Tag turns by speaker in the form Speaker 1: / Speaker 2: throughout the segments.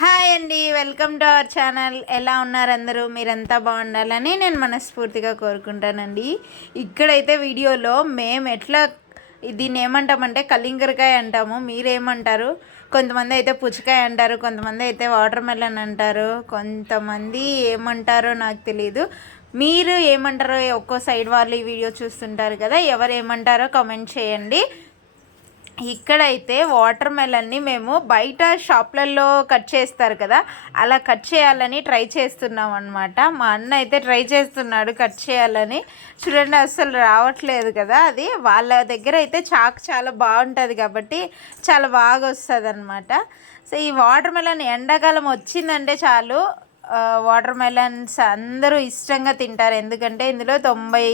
Speaker 1: Hi అండి welcome to our channel. ఎలా ఉన్నారు అందరూ? మీరంతా బాగుండాలని నేను మనస్ఫూర్తిగా కోరుకుంటానండి. ఇక్కడైతే వీడియోలో మేము ఎట్లా దీన్ని ఏమంటామంటే కలింగరకాయ అంటాము. మీరేమంటారు? కొంతమంది అయితే పుచ్చకాయ అంటారు కొంతమంది అయితే వాటర్ మెలన్ అంటారు కొంతమంది ఏమంటారో నాకు తెలియదు మీరు ఏమంటారో ఒక్కో సైడ్ వాళ్ళు ఈ వీడియో చూస్తుంటారు కదా ఎవరు ఏమంటారో కామెంట్ చేయండి. ఇక్కడైతే వాటర్ మెలన్ని మేము బయట షాప్లలో కట్ చేస్తారు కదా అలా కట్ చేయాలని ట్రై చేస్తున్నాం అనమాట మా అన్న అయితే ట్రై చేస్తున్నాడు కట్ చేయాలని. చూడండి అసలు రావట్లేదు కదా అది. వాళ్ళ దగ్గర అయితే చాక్ చాలా బాగుంటుంది కాబట్టి చాలా బాగా వస్తుంది అనమాట సో ఈ వాటర్ మెలన్ ఎండాకాలం వచ్చిందంటే చాలు. వాటర్ మెలన్స్ అందరూ ఇష్టంగా తింటారు. ఎందుకంటే ఇందులో తొంభై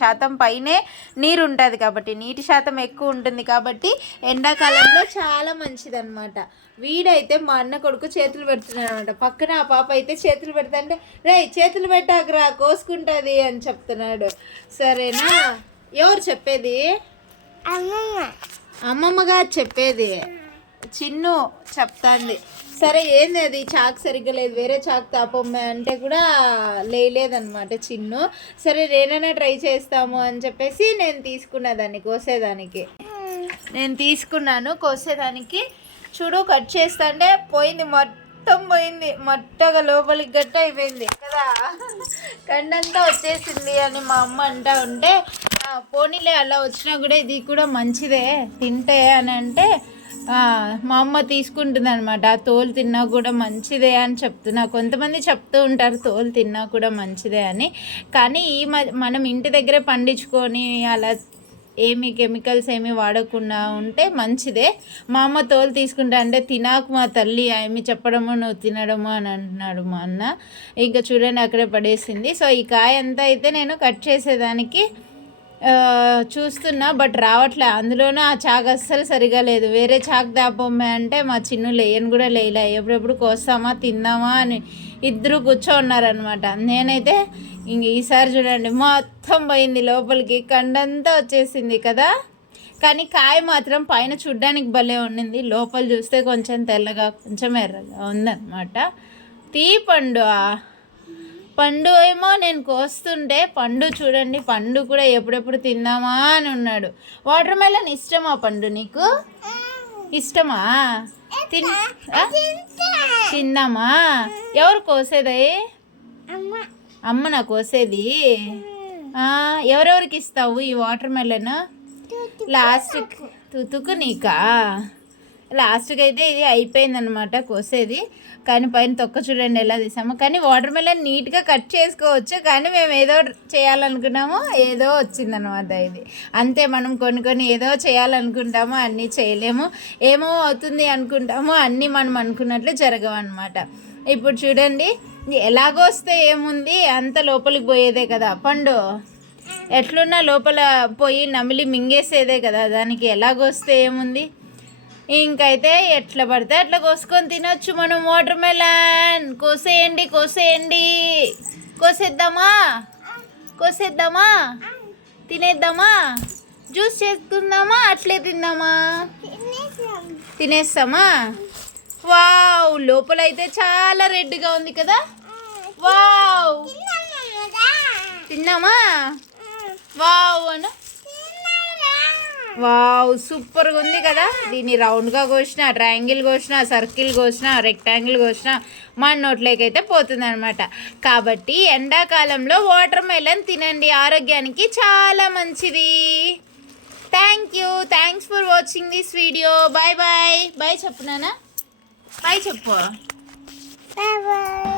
Speaker 1: శాతం పైనే నీరు ఉంటుంది కాబట్టి నీటి శాతం ఎక్కువ ఉంటుంది కాబట్టి ఎండాకాలంలో చాలా మంచిది అనమాట వీడైతే మా అన్న కొడుకు చేతులు పెడుతున్నాడు అనమాట పక్కన ఆ పాప అయితే చేతులు పెడతాంటే రే చేతులు పెట్టాకరా కోసుకుంటుంది అని చెప్తున్నాడు. సరేనా? ఎవరు చెప్పేది? అమ్మమ్మగా చెప్పేది. చిన్ను చెప్తాంది. సరే ఏంది అది? చాక్ సరిగ్గా లేదు. వేరే చాక్ తాపమ్మ అంటే కూడా లేదనమాట చిన్ను. సరే నేనైనా ట్రై చేస్తాము అని చెప్పేసి నేను తీసుకున్న దాన్ని కోసేదానికి. నేను తీసుకున్నాను కోసేదానికి. చూడు కట్ చేస్తా అంటే పోయింది మొత్తం పోయింది. మొట్టగా లోపలికి గట్ట అయిపోయింది. కదా? కండంతా వచ్చేసింది అని మా అమ్మ అంటా ఉంటే పోనీలే అలా వచ్చినా కూడా ఇది కూడా మంచిదే. తింటే అని అంటే మా అమ్మ తీసుకుంటుంది అనమాట తోలు తిన్నా కూడా మంచిదే అని చెప్తున్నా. కొంతమంది చెప్తూ ఉంటారు తోలు తిన్నా కూడా మంచిదే అని. కానీ ఈ మ- మనం ఇంటి దగ్గరే పండించుకొని అలా ఏమి కెమికల్స్ ఏమి వాడకుండా ఉంటే మంచిదే. మా అమ్మ తోలు తీసుకుంటా అంటే తినాకు మా తల్లి ఏమి చెప్పడము నువ్వు తినడము అని అంటున్నాడు మా అన్న. ఇంకా చూడండి అక్కడే పడేసింది. సో ఈ కాయ అంతా అయితే నేను కట్ చేసేదానికి చూస్తున్నా బట్ రావట్లే. అందులోనూ ఆ చాక్ అస్సలు సరిగా లేదు. వేరే చాక్ దాపమ్మే అంటే మా చిన్ను లేయని కూడా లేయలే. ఎప్పుడెప్పుడు కోస్తామా తిందామా అని ఇద్దరు కూర్చో ఉన్నారనమాట నేనైతే ఇంక ఈసారి చూడండి మొత్తం పోయింది లోపలికి. కండంతా వచ్చేసింది కదా. కానీ కాయ మాత్రం పైన చూడ్డానికి భలే ఉండింది. లోపల చూస్తే కొంచెం తెల్లగా కొంచెం ఎర్రగా ఉందన్నమాట. తీ పండు ఏమో నేను కోస్తుంటే పండు చూడండి పండు కూడా ఎప్పుడెప్పుడు తిందామా అని ఉన్నాడు. వాటర్ మెలన్ ఇష్టమా పండు నీకు? ఇష్టమా? తిన్? తిందామా? ఎవరు కోసేది? అమ్మ. నా కోసేది? ఎవరెవరికి ఇస్తావు ఈ వాటర్ మెలన్? లాస్ట్ తుతుకు నీకా? లాస్ట్కి అయితే ఇది అయిపోయిందనమాట కోసేది. కానీ పైన తొక్క చూడండి ఎలా తీసాము. కానీ వాటర్ మెలన్ నీట్గా కట్ చేసుకోవచ్చు. కానీ మేము ఏదో చేయాలనుకున్నాము ఏదో వచ్చిందనమాట ఇది. అంతే మనం కొన్ని కొన్ని ఏదో చేయాలనుకుంటాము అన్నీ చేయలేము. ఏమో అవుతుంది అనుకుంటాము అన్నీ మనం అనుకున్నట్లు జరగవు అనమాట ఇప్పుడు చూడండి ఎలాగో వస్తే ఏముంది? అంత లోపలికి పోయేదే కదా. పండు ఎట్లున్నా లోపల పోయి నమిలి మింగేసేదే కదా. దానికి ఎలాగొస్తే ఏముంది? ఇంకైతే ఎట్లా పడితే అట్లా కోసుకొని తినొచ్చు మనం వాటర్ మెలన్ కోసేయండి కోసేయండి. కోసేద్దామా? కోసేద్దామా? తినేద్దామా? జ్యూస్ చేసుకుందామా? అట్లే తిందామా? తినేస్తామా? వావ్ లోపల అయితే చాలా రెడ్గా ఉంది కదా? వావ్. తిన్నామా? వావ్ అను వావ్ సూపర్గా ఉంది కదా. దీన్ని రౌండ్గా కోసిన ట్రయాంగిల్ కోసిన సర్కిల్ కోసిన రెక్టాంగిల్ కోసిన మన నోట్లోకి అయితే పోతుంది అనమాట కాబట్టి ఎండాకాలంలో వాటర్ మెలన్ తినండి. ఆరోగ్యానికి చాలా మంచిది. Thank you thanks for watching this video bye bye bye చెప్పు నానా బాయ్ చెప్పు
Speaker 2: బాయ్ bye.